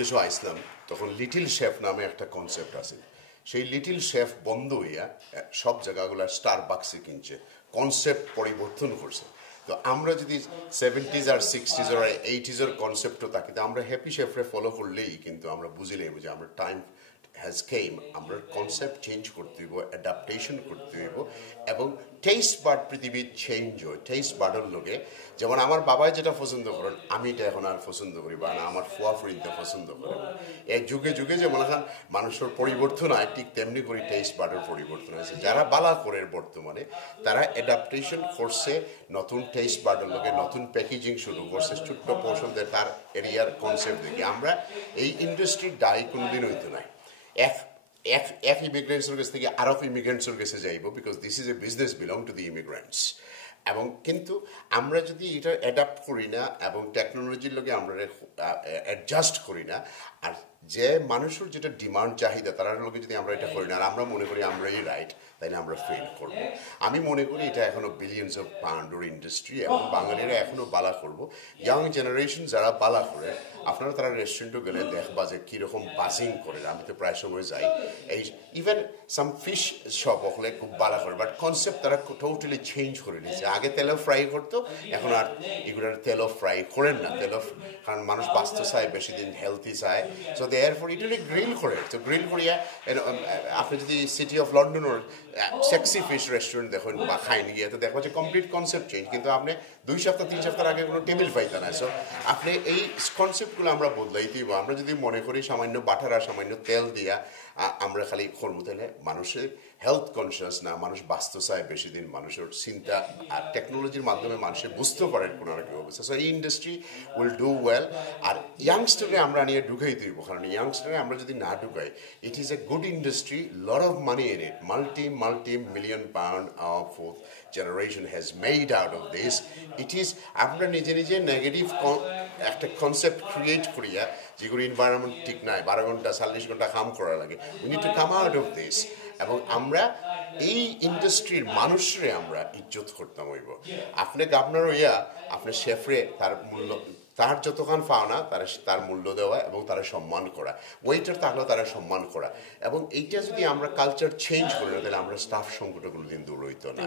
দেশও আইসলাম তখন little chef নামে একটা কনসেপ্ট আছে সেই লিটিল শেফ বন্ধ হইয়া সব জায়গাগুলো স্টারবাক্সে কিনছে কনসেপ্ট পরিবর্তন করছে তো আমরা যদি 70s আর 60s আর 80s এর কনসেপ্টও থাকি তো আমরা হ্যাপি শেফরে ফলো করলেই কিন্তু আমরা বুঝিলেই যে আমরা টাইম হ্যাজ কেম আমরা কনসেপ্ট চেঞ্জ করতে হইব অ্যাডাপ্টেশন করতে হইব এবং টেস্ট বার্ড পৃথিবীর চেঞ্জ হয় টেস্ট বার্ডের লোকে যেমন আমার বাবাই যেটা পছন্দ করেন আমি এটা এখন আর পছন্দ করি বা না আমার ফুয়া ফুরিনটা পছন্দ করে এই যুগে যুগে যেমন এখন মানুষের পরিবর্তন হয় ঠিক তেমনি করে টেস্ট বার্ডের পরিবর্তন হয়েছে যারা বালা করে বর্তমানে তারা অ্যাডাপ্টেশন করছে নতুন টেস্ট বার্ডের লোকে নতুন প্যাকেজিং শুরু করছে ছোট্ট পোর্শন দিয়ে তার এরিয়ার কনসেপ্ট দেখে আমরা এই ইন্ডাস্ট্রির দায়ী কোনোদিন হইতে নাই এক ইমিগ্রেন্টসের কাছ থেকে আরো ইমিগ্রেন্টসের কাছে যাইব because this is a business belong to the immigrants এবং কিন্তু আমরা যদি এটা অ্যাডাপ্ট করি না এবং টেকনোলজির লগে আমরা অ্যাডজাস্ট করি না আর যে মানুষের যেটা ডিমান্ড চাহিদা তার লগে যদি আমরা এটা করি না আর আমরা মনে করি আমরাই রাইট তাইলে আমরা ফেল করব আমি মনে করি এটা এখনো বিলিয়নস অফ পাউন্ডের ইন্ডাস্ট্রি এবং বাঙালিরা এখনো বালা করব ইয়াং জেনারেশন যারা বালা করে আপনারা তারা রেস্টুরেন্টও গেলে দেখবা যে কীরকম বাজিং করে আমি তো প্রায় সময় যাই এই ইভেন সাম ফিশ শপ হলে খুব বালা করে বাট কনসেপ্ট তারা টোটালি চেঞ্জ করে নিয়েছে আগে তেলও ফ্রাই করতো এখন আর এগুলোর তেলও ফ্রাই করেন না তেলও কারণ মানুষ বাঁচতে চায় বেশি দিন হেলথি চায় so there for Italy grill করে তো গ্রিল করিয়া আপনি যদি সিটি অফ লন্ডনের সেক্সি ফিশ রেস্টুরেন্ট দেখুন বা খাইনি গিয়ে তো দেখো যে কমপ্লিট কনসেপ্ট চেঞ্জ কিন্তু আপনি 2 সপ্তাহ 3 সপ্তাহ আগে কোনো টেবিল পাইতেন না সো আপনি এই কনসেপ্টগুলো আমরা বদলাইতেই আমরা যদি মনে করি সামান্য বাটার আর সামান্য তেল দিয়া আমরা খালি করবো তাহলে মানুষের হেলথ কনসিয়াস না মানুষ বাঁচতে চায় বেশি দিন মানুষের চিন্তা আর টেকনোলজির মাধ্যমে মানুষের বুঝতে পারেন কোনো না কি অবস্থা সো এই ইন্ডাস্ট্রি উইল ডু ওয়েল আর ইয়াংস্টারে আমরা নিয়ে ঢুকাই দিব কারণ ইয়াংস্টারে আমরা যদি না ঢুকাই it is a good industry lot of money in it multi million pound of generation has made out of this it is আমরা নিজে নিজে নেগেটিভ একটা কনসেপ্ট ক্রিয়েট করিয়া যেগুলো এনভায়রনমেন্ট ঠিক নাই 12 ঘন্টা 40 ঘন্টা কাম করা লাগে we need to come out of this এবং আমরা এই ইন্ডাস্ট্রির মানুষরে আমরা ইজ্জত করতাম হইব আপনাকে আপনার ইয়া আপনার শেফরে তার মূল্য তার যতক্ষণ পাওনা তার মূল্য দেওয়া এবং তারা সম্মান করা ওয়েটার থাকলেও তারা সম্মান করা এবং এইটা যদি আমরা কালচার চেঞ্জ করি না তাহলে আমরা স্টাফ সংকটগুলো দিন দূর হইতো না